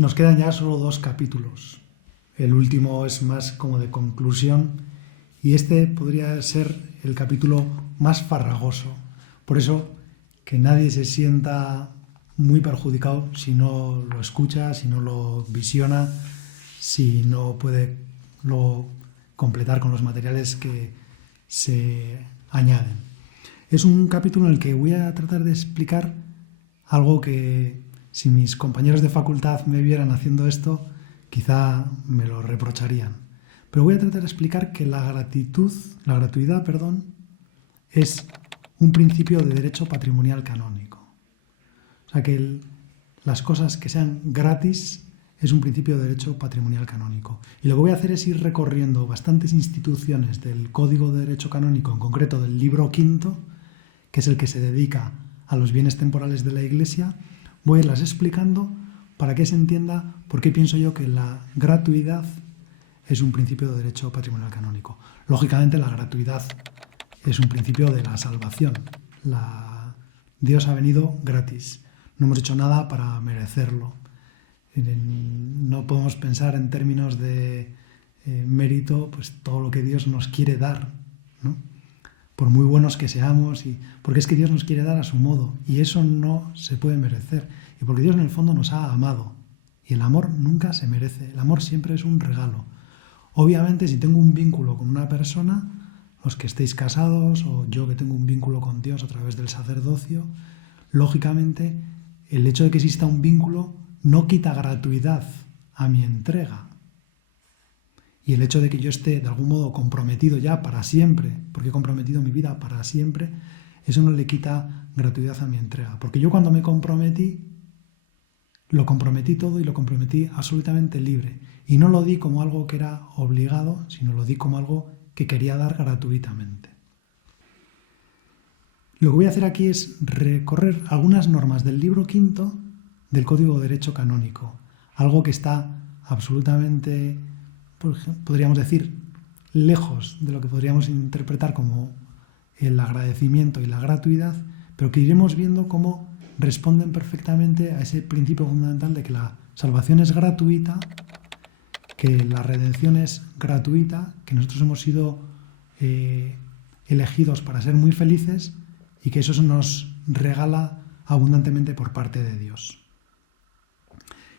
Nos quedan ya solo 2 capítulos. El último es más como de conclusión y este podría ser el capítulo más farragoso. Por eso, que nadie se sienta muy perjudicado si no lo escucha, si no lo visiona, si no puede luego completar con los materiales que se añaden. Es un capítulo en el que voy a tratar de explicar algo que, si mis compañeros de facultad me vieran haciendo esto, quizá me lo reprocharían. Pero voy a tratar de explicar que la gratuidad, es un principio de derecho patrimonial canónico. O sea que las cosas que sean gratis es un principio de derecho patrimonial canónico. Y lo que voy a hacer es ir recorriendo bastantes instituciones del Código de Derecho Canónico, en concreto del libro V, que es el que se dedica a los bienes temporales de la Iglesia. Voy a irlas explicando para que se entienda por qué pienso yo que la gratuidad es un principio de derecho patrimonial canónico. Lógicamente, la gratuidad es un principio de la salvación. Dios ha venido gratis. No hemos hecho nada para merecerlo. No podemos pensar en términos de mérito, pues todo lo que Dios nos quiere dar, ¿no? Por muy buenos que seamos, porque es que Dios nos quiere dar a su modo, y eso no se puede merecer. Y porque Dios en el fondo nos ha amado. Y el amor nunca se merece. El amor siempre es un regalo. Obviamente, si tengo un vínculo con una persona, los que estéis casados o yo que tengo un vínculo con Dios a través del sacerdocio, lógicamente el hecho de que exista un vínculo no quita gratuidad a mi entrega. Y el hecho de que yo esté de algún modo comprometido ya para siempre, porque he comprometido mi vida para siempre, eso no le quita gratuidad a mi entrega. Porque yo cuando me comprometí, lo comprometí todo y lo comprometí absolutamente libre. Y no lo di como algo que era obligado, sino lo di como algo que quería dar gratuitamente. Lo que voy a hacer aquí es recorrer algunas normas del libro V del Código de Derecho Canónico. Algo que está absolutamente, podríamos decir, lejos de lo que podríamos interpretar como el agradecimiento y la gratuidad, pero que iremos viendo cómo responden perfectamente a ese principio fundamental de que la salvación es gratuita, que la redención es gratuita, que nosotros hemos sido elegidos para ser muy felices y que eso se nos regala abundantemente por parte de Dios.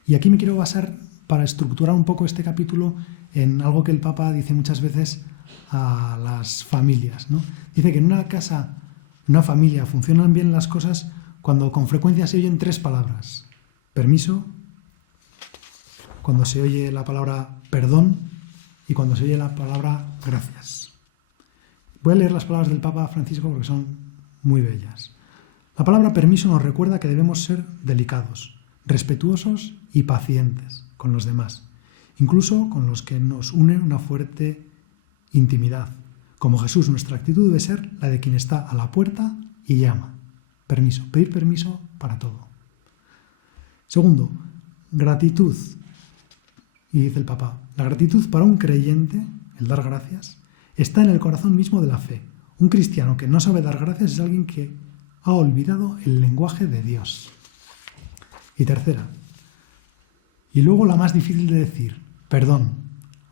Y aquí me quiero basar para estructurar un poco este capítulo en algo que el Papa dice muchas veces a las familias, ¿no? Dice que en una casa, en una familia, funcionan bien las cosas cuando con frecuencia se oyen 3 palabras. Permiso, cuando se oye la palabra perdón y cuando se oye la palabra gracias. Voy a leer las palabras del Papa Francisco porque son muy bellas. La palabra permiso nos recuerda que debemos ser delicados, respetuosos y pacientes con los demás, incluso con los que nos une una fuerte intimidad. Como Jesús, nuestra actitud debe ser la de quien está a la puerta y llama. Permiso, pedir permiso para todo. Segundo, gratitud. Y dice el Papa, la gratitud para un creyente, el dar gracias, está en el corazón mismo de la fe. Un cristiano que no sabe dar gracias es alguien que ha olvidado el lenguaje de Dios. Y tercera, y luego la más difícil de decir, perdón,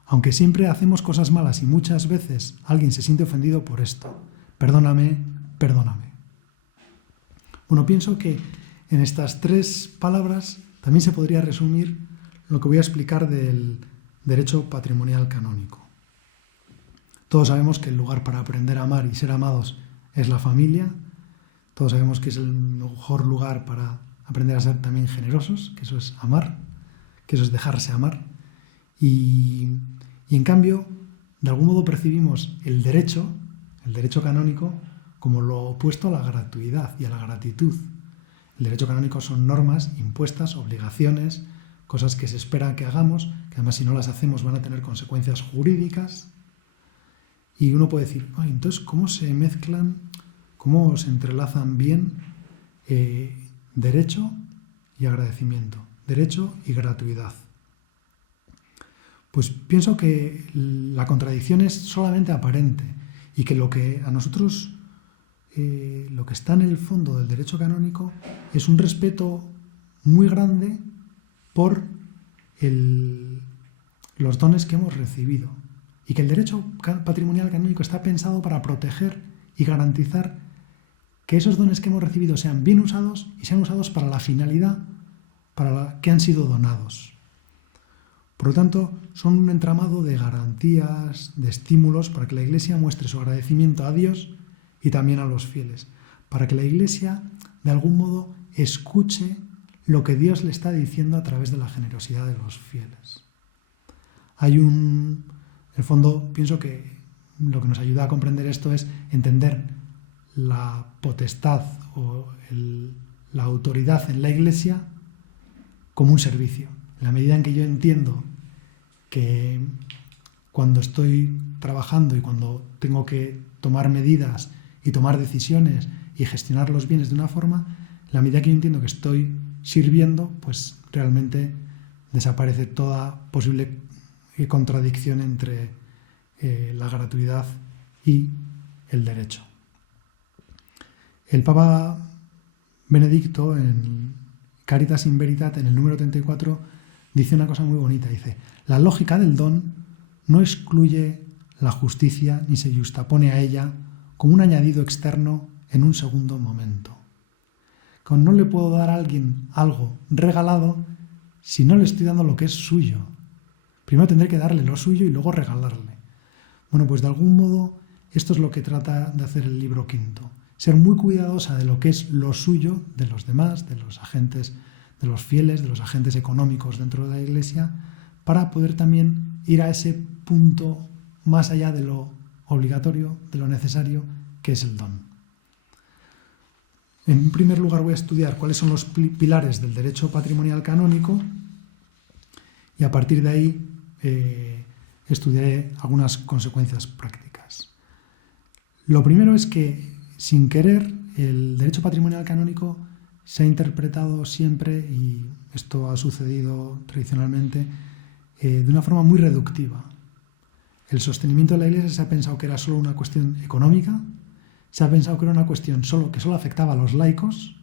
aunque siempre hacemos cosas malas y muchas veces alguien se siente ofendido por esto. Perdóname, perdóname. Bueno, pienso que en estas 3 palabras también se podría resumir lo que voy a explicar del derecho patrimonial canónico. Todos sabemos que el lugar para aprender a amar y ser amados es la familia. Todos sabemos que es el mejor lugar para aprender a ser también generosos, que eso es amar, que eso es dejarse amar. Y en cambio, de algún modo percibimos el derecho canónico, como lo opuesto a la gratuidad y a la gratitud. El derecho canónico son normas impuestas, obligaciones, cosas que se espera que hagamos, que además si no las hacemos van a tener consecuencias jurídicas. Y uno puede decir, entonces, ¿cómo se mezclan, cómo se entrelazan bien derecho y agradecimiento, derecho y gratuidad? Pues pienso que la contradicción es solamente aparente y que lo que a nosotros, lo que está en el fondo del derecho canónico es un respeto muy grande por los dones que hemos recibido y que el derecho patrimonial canónico está pensado para proteger y garantizar que esos dones que hemos recibido sean bien usados y sean usados para la finalidad para la que han sido donados. Por lo tanto, son un entramado de garantías, de estímulos para que la Iglesia muestre su agradecimiento a Dios y también a los fieles, para que la Iglesia, de algún modo, escuche lo que Dios le está diciendo a través de la generosidad de los fieles. En el fondo, pienso que lo que nos ayuda a comprender esto es entender la potestad o la autoridad en la Iglesia como un servicio. En la medida en que yo entiendo que cuando estoy trabajando y cuando tengo que tomar medidas y tomar decisiones y gestionar los bienes de una forma, en la medida que yo entiendo que estoy sirviendo, pues realmente desaparece toda posible contradicción entre la gratuidad y el derecho. El Papa Benedicto, en Caritas in Veritate, en el número 34, dice una cosa muy bonita. Dice: la lógica del don no excluye la justicia ni se justapone a ella como un añadido externo en un segundo momento. No le puedo dar a alguien algo regalado si no le estoy dando lo que es suyo. Primero tendré que darle lo suyo y luego regalarle. Bueno, pues de algún modo esto es lo que trata de hacer el libro quinto. Ser muy cuidadosa de lo que es lo suyo de los demás, de los agentes, de los fieles, de los agentes económicos dentro de la Iglesia, para poder también ir a ese punto más allá de lo obligatorio, de lo necesario, que es el don. En primer lugar voy a estudiar cuáles son los pilares del derecho patrimonial canónico y a partir de ahí estudiaré algunas consecuencias prácticas. Lo primero es que, sin querer, el derecho patrimonial canónico se ha interpretado siempre, y esto ha sucedido tradicionalmente, de una forma muy reductiva. El sostenimiento de la Iglesia se ha pensado que era solo una cuestión económica, se ha pensado que era una cuestión que solo afectaba a los laicos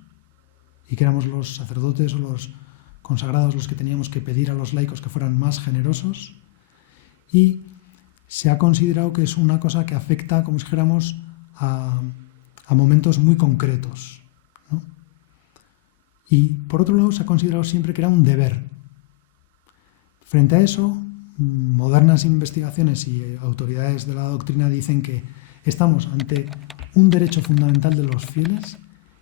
y que éramos los sacerdotes o los consagrados los que teníamos que pedir a los laicos que fueran más generosos, y se ha considerado que es una cosa que afecta, como si dijéramos, a momentos muy concretos, ¿no? Y por otro lado se ha considerado siempre que era un deber. Frente a eso, modernas investigaciones y autoridades de la doctrina dicen que estamos ante un derecho fundamental de los fieles,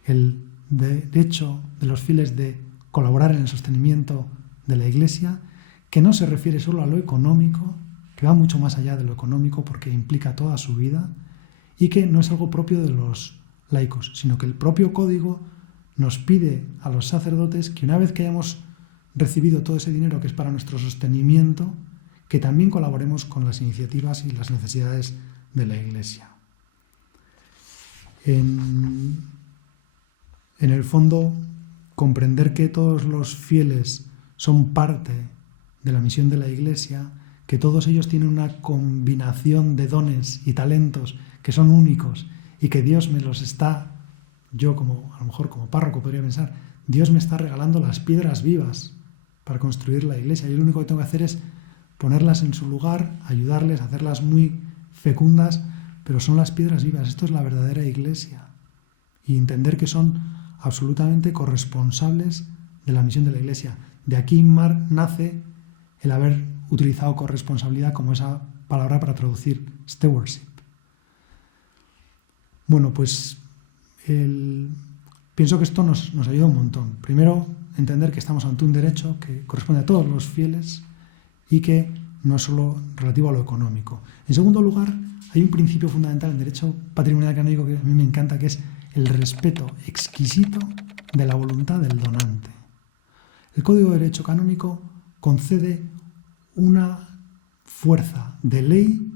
el derecho de los fieles de colaborar en el sostenimiento de la Iglesia, que no se refiere solo a lo económico, que va mucho más allá de lo económico porque implica toda su vida, y que no es algo propio de los laicos, sino que el propio código nos pide a los sacerdotes que una vez que hayamos recibido todo ese dinero que es para nuestro sostenimiento, que también colaboremos con las iniciativas y las necesidades de la Iglesia. En el fondo, comprender que todos los fieles son parte de la misión de la Iglesia, que todos ellos tienen una combinación de dones y talentos que son únicos y que Dios me los está, yo a lo mejor como párroco podría pensar, Dios me está regalando las piedras vivas para construir la Iglesia. Yo lo único que tengo que hacer es ponerlas en su lugar, ayudarles, hacerlas muy fecundas, pero son las piedras vivas. Esto es la verdadera Iglesia. Y entender que son absolutamente corresponsables de la misión de la Iglesia. De aquí nace el haber utilizado corresponsabilidad como esa palabra para traducir stewardship. Bueno, pues pienso que esto nos ayuda un montón. Primero, entender que estamos ante un derecho que corresponde a todos los fieles y que no es solo relativo a lo económico. En segundo lugar, hay un principio fundamental en derecho patrimonial canónico que a mí me encanta, que es el respeto exquisito de la voluntad del donante. El Código de Derecho Canónico concede una fuerza de ley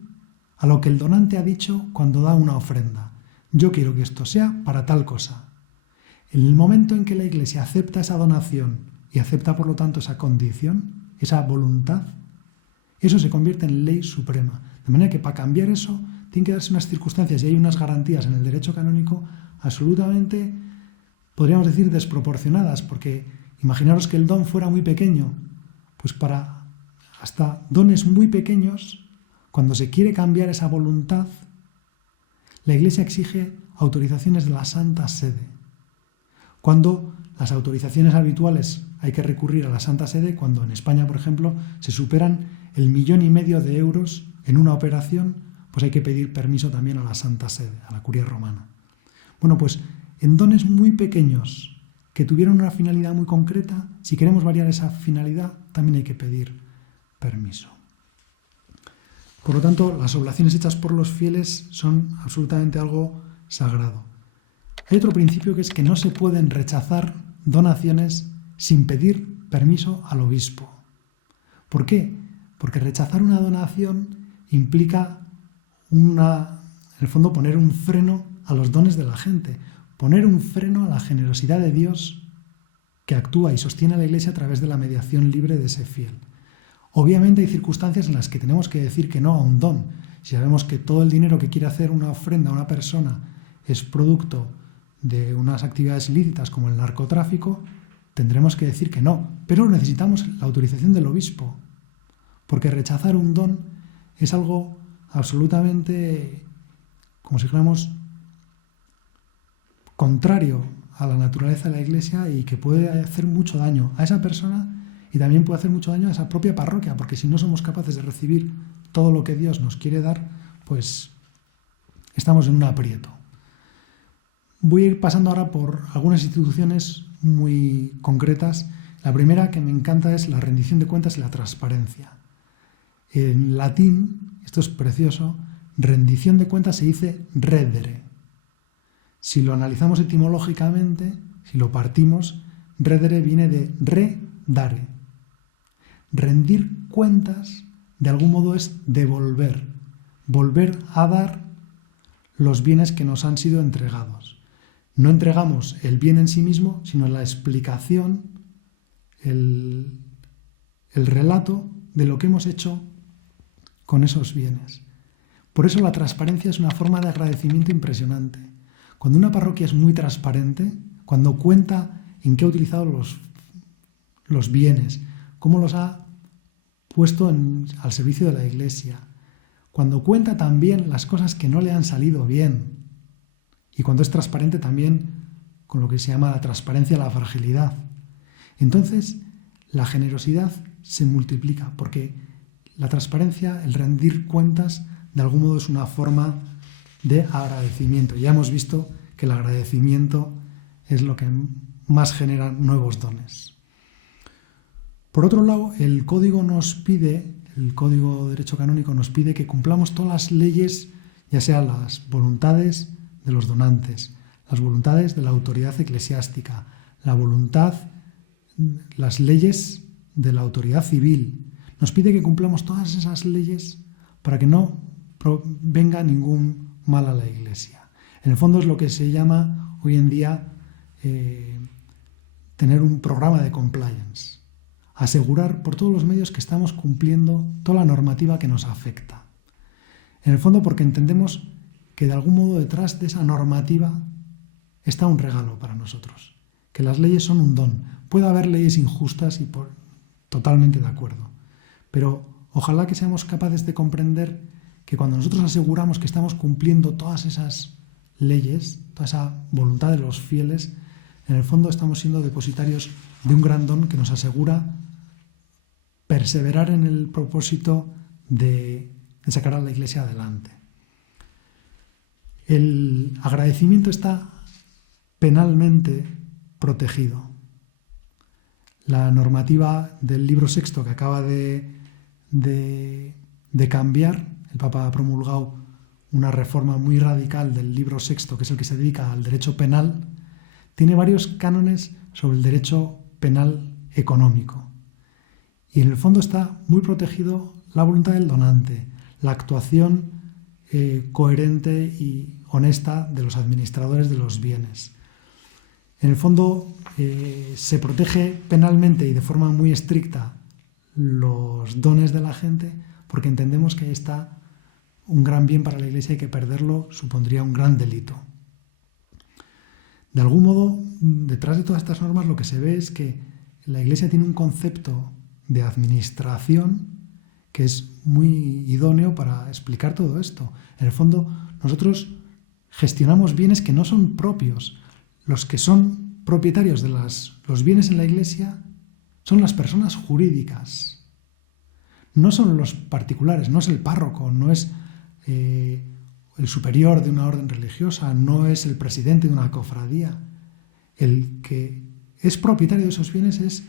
a lo que el donante ha dicho cuando da una ofrenda. Yo quiero que esto sea para tal cosa. En el momento en que la Iglesia acepta esa donación y acepta, por lo tanto, esa condición, esa voluntad, eso se convierte en ley suprema. De manera que para cambiar eso tienen que darse unas circunstancias y hay unas garantías en el derecho canónico absolutamente, podríamos decir, desproporcionadas, porque imaginaros que el don fuera muy pequeño Pues para hasta dones muy pequeños, cuando se quiere cambiar esa voluntad, la Iglesia exige autorizaciones de la Santa Sede. Cuando las autorizaciones habituales hay que recurrir a la Santa Sede, cuando en España, por ejemplo, se superan el 1,5 millones de euros en una operación, pues hay que pedir permiso también a la Santa Sede, a la Curia Romana. Bueno, pues en dones muy pequeños que tuvieron una finalidad muy concreta, si queremos variar esa finalidad, también hay que pedir permiso. Por lo tanto, las oblaciones hechas por los fieles son absolutamente algo sagrado. Hay otro principio que es que no se pueden rechazar donaciones sin pedir permiso al obispo. ¿Por qué? Porque rechazar una donación implica en el fondo poner un freno a los dones de la gente, poner un freno a la generosidad de Dios que actúa y sostiene a la Iglesia a través de la mediación libre de ese fiel. Obviamente hay circunstancias en las que tenemos que decir que no a un don. Si sabemos que todo el dinero que quiere hacer una ofrenda a una persona es producto de unas actividades ilícitas como el narcotráfico, tendremos que decir que no. Pero necesitamos la autorización del obispo, porque rechazar un don es algo absolutamente, como si dijéramos, contrario a la naturaleza de la Iglesia y que puede hacer mucho daño a esa persona y también puede hacer mucho daño a esa propia parroquia, porque si no somos capaces de recibir todo lo que Dios nos quiere dar, pues estamos en un aprieto. Voy a ir pasando ahora por algunas instituciones muy concretas. La primera que me encanta es la rendición de cuentas y la transparencia. En latín, esto es precioso, rendición de cuentas se dice redere. Si lo analizamos etimológicamente, si lo partimos, redere viene de re-dare. Rendir cuentas, de algún modo, es devolver, volver a dar los bienes que nos han sido entregados. No entregamos el bien en sí mismo, sino la explicación, el relato de lo que hemos hecho con esos bienes. Por eso la transparencia es una forma de agradecimiento impresionante. Cuando una parroquia es muy transparente, cuando cuenta en qué ha utilizado los bienes, cómo los ha puesto al servicio de la Iglesia, cuando cuenta también las cosas que no le han salido bien, y cuando es transparente también con lo que se llama la transparencia de la fragilidad, entonces la generosidad se multiplica, porque la transparencia, el rendir cuentas, de algún modo es una forma de agradecimiento. Ya hemos visto que el agradecimiento es lo que más genera nuevos dones. Por otro lado, el Código de Derecho Canónico nos pide que cumplamos todas las leyes, ya sean las voluntades de los donantes, las voluntades de la autoridad eclesiástica, las leyes de la autoridad civil. Nos pide que cumplamos todas esas leyes para que no venga ningún mal a la Iglesia. En el fondo es lo que se llama hoy en día tener un programa de compliance. Asegurar por todos los medios que estamos cumpliendo toda la normativa que nos afecta. En el fondo porque entendemos que de algún modo detrás de esa normativa está un regalo para nosotros, que las leyes son un don. Puede haber leyes injustas y totalmente de acuerdo, pero ojalá que seamos capaces de comprender que cuando nosotros aseguramos que estamos cumpliendo todas esas leyes, toda esa voluntad de los fieles, en el fondo estamos siendo depositarios de un gran don que nos asegura perseverar en el propósito de sacar a la Iglesia adelante. El agradecimiento está penalmente protegido. La normativa del libro sexto que acaba de cambiar, el Papa ha promulgado una reforma muy radical del libro sexto, que es el que se dedica al derecho penal, tiene varios cánones sobre el derecho penal económico. Y en el fondo está muy protegido la voluntad del donante, la actuación coherente y honesta de los administradores de los bienes. En el fondo se protege penalmente y de forma muy estricta los dones de la gente porque entendemos que ahí está un gran bien para la Iglesia y que perderlo supondría un gran delito. De algún modo, detrás de todas estas normas lo que se ve es que la Iglesia tiene un concepto de administración que es muy idóneo para explicar todo esto. En el fondo, nosotros gestionamos bienes que no son propios. Los que son propietarios de los bienes en la Iglesia son las personas jurídicas. No son los particulares, no es el párroco, no es el superior de una orden religiosa, no es el presidente de una cofradía. El que es propietario de esos bienes es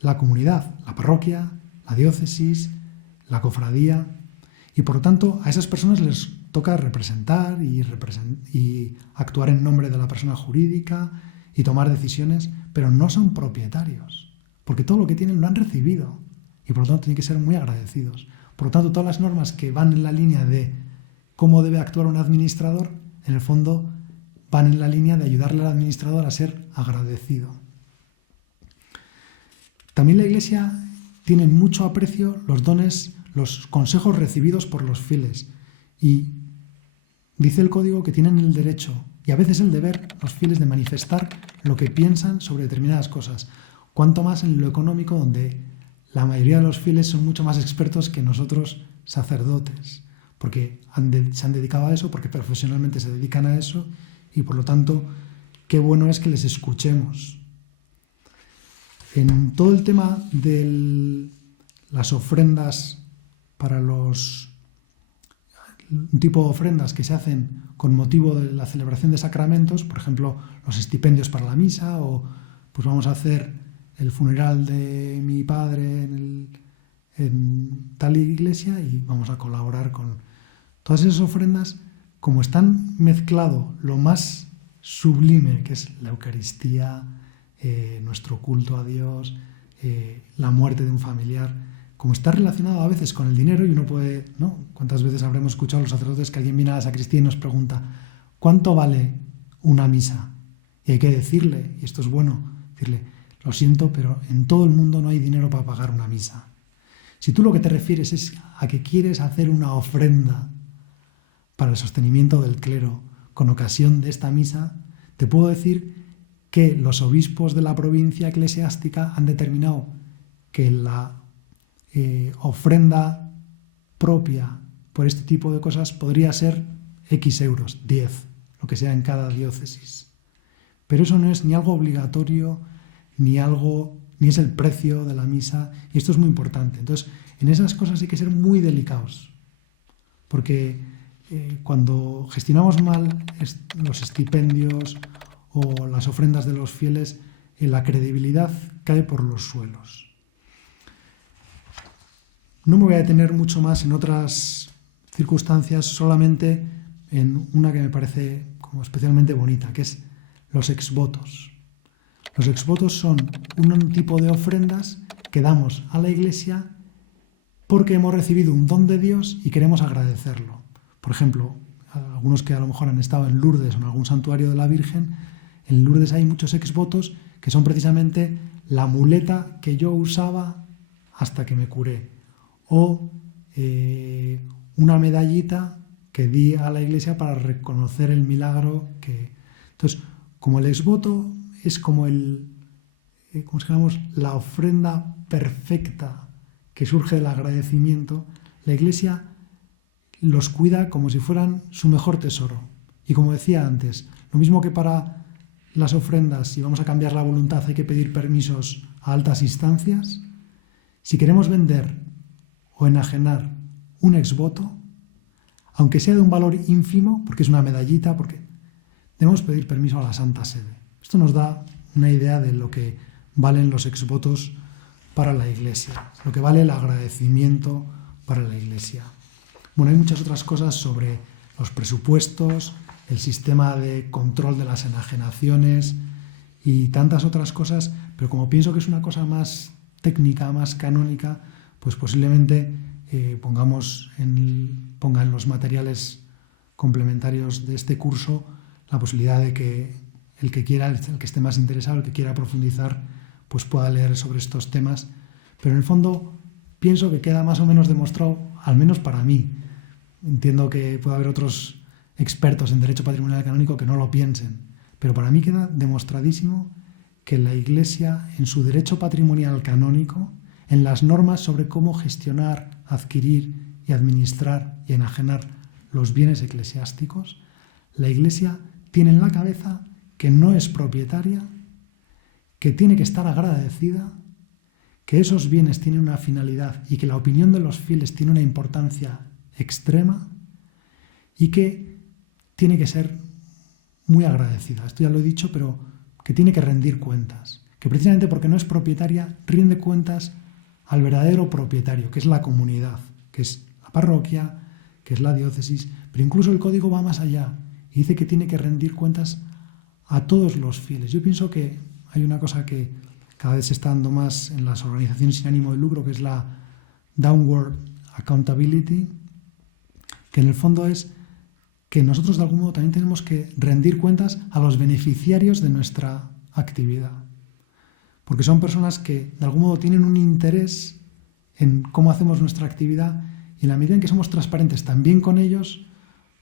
la comunidad, la parroquia, la diócesis, la cofradía, y por lo tanto a esas personas les toca representar y actuar en nombre de la persona jurídica y tomar decisiones, pero no son propietarios, porque todo lo que tienen lo han recibido y por lo tanto tienen que ser muy agradecidos. Por lo tanto, todas las normas que van en la línea de cómo debe actuar un administrador, en el fondo van en la línea de ayudarle al administrador a ser agradecido. También la Iglesia tiene mucho aprecio los dones, los consejos recibidos por los fieles. Y dice el código que tienen el derecho y a veces el deber, los fieles, de manifestar lo que piensan sobre determinadas cosas. Cuanto más en lo económico, donde la mayoría de los fieles son mucho más expertos que nosotros sacerdotes, porque se han dedicado a eso, porque profesionalmente se dedican a eso, y por lo tanto, qué bueno es que les escuchemos. En todo el tema de las ofrendas para un tipo de ofrendas que se hacen con motivo de la celebración de sacramentos, por ejemplo, los estipendios para la misa, o pues vamos a hacer el funeral de mi padre en tal iglesia y vamos a colaborar con todas esas ofrendas. Como están mezclado lo más sublime, que es la Eucaristía, nuestro culto a Dios, la muerte de un familiar, como está relacionado a veces con el dinero, y uno puede, ¿no? ¿Cuántas veces habremos escuchado a los sacerdotes que alguien viene a la sacristía y nos pregunta ¿cuánto vale una misa? Y hay que decirle, y esto es bueno, decirle, lo siento, pero en todo el mundo no hay dinero para pagar una misa. Si tú lo que te refieres es a que quieres hacer una ofrenda para el sostenimiento del clero con ocasión de esta misa, te puedo decir que los obispos de la provincia eclesiástica han determinado que la ofrenda propia por este tipo de cosas podría ser X euros, 10, lo que sea en cada diócesis. Pero eso no es ni algo obligatorio, ni es el precio de la misa, y esto es muy importante. Entonces, en esas cosas hay que ser muy delicados, porque cuando gestionamos mal los estipendios o las ofrendas de los fieles, la credibilidad cae por los suelos. No me voy a detener mucho más en otras circunstancias, solamente en una que me parece como especialmente bonita, que es los exvotos. Los exvotos son un tipo de ofrendas que damos a la Iglesia porque hemos recibido un don de Dios y queremos agradecerlo. Por ejemplo, algunos que a lo mejor han estado en Lourdes o en algún santuario de la Virgen, en Lourdes hay muchos exvotos que son precisamente la muleta que yo usaba hasta que me curé, o una medallita que di a la Iglesia para reconocer el milagro que... Entonces, como el exvoto es como la ofrenda perfecta que surge del agradecimiento, la Iglesia los cuida como si fueran su mejor tesoro. Y como decía antes, lo mismo que para las ofrendas, si vamos a cambiar la voluntad hay que pedir permisos a altas instancias, si queremos vender o enajenar un exvoto, aunque sea de un valor ínfimo, porque es una medallita, porque debemos pedir permiso a la Santa Sede. Esto nos da una idea de lo que valen los exvotos para la Iglesia, lo que vale el agradecimiento para la Iglesia. Bueno, hay muchas otras cosas sobre los presupuestos, el sistema de control de las enajenaciones y tantas otras cosas, pero como pienso que es una cosa más técnica, más canónica, pues posiblemente ponga en los materiales complementarios de este curso la posibilidad de que el que quiera, el que esté más interesado, el que quiera profundizar, pues pueda leer sobre estos temas. Pero en el fondo pienso que queda más o menos demostrado, al menos para mí. Entiendo que puede haber otros expertos en derecho patrimonial canónico que no lo piensen, pero para mí queda demostradísimo que la Iglesia, en su derecho patrimonial canónico, en las normas sobre cómo gestionar, adquirir y administrar y enajenar los bienes eclesiásticos, la Iglesia tiene en la cabeza que no es propietaria, que tiene que estar agradecida, que esos bienes tienen una finalidad y que la opinión de los fieles tiene una importancia extrema y que tiene que ser muy agradecida. Esto ya lo he dicho, pero que tiene que rendir cuentas. Que precisamente porque no es propietaria, rinde cuentas al verdadero propietario, que es la comunidad, que es la parroquia, que es la diócesis, pero incluso el código va más allá y dice que tiene que rendir cuentas a todos los fieles. Yo pienso que hay una cosa que cada vez se está dando más en las organizaciones sin ánimo de lucro, que es la downward accountability, que en el fondo es que nosotros de algún modo también tenemos que rendir cuentas a los beneficiarios de nuestra actividad. Porque son personas que de algún modo tienen un interés en cómo hacemos nuestra actividad y en la medida en que somos transparentes también con ellos,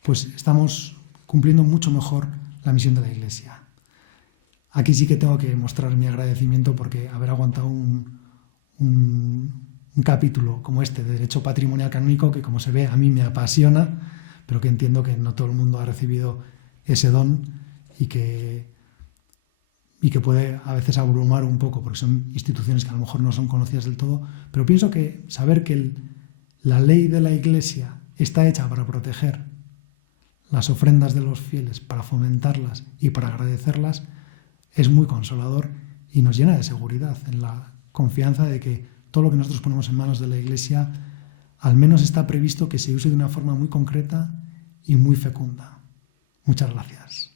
pues estamos cumpliendo mucho mejor la misión de la Iglesia. Aquí sí que tengo que mostrar mi agradecimiento porque haber aguantado un capítulo como este de Derecho Patrimonial Canónico, que como se ve a mí me apasiona, pero que entiendo que no todo el mundo ha recibido ese don y que puede a veces abrumar un poco, porque son instituciones que a lo mejor no son conocidas del todo, pero pienso que saber que la ley de la Iglesia está hecha para proteger las ofrendas de los fieles, para fomentarlas y para agradecerlas, es muy consolador y nos llena de seguridad en la confianza de que todo lo que nosotros ponemos en manos de la Iglesia al menos está previsto que se use de una forma muy concreta y muy fecunda. Muchas gracias.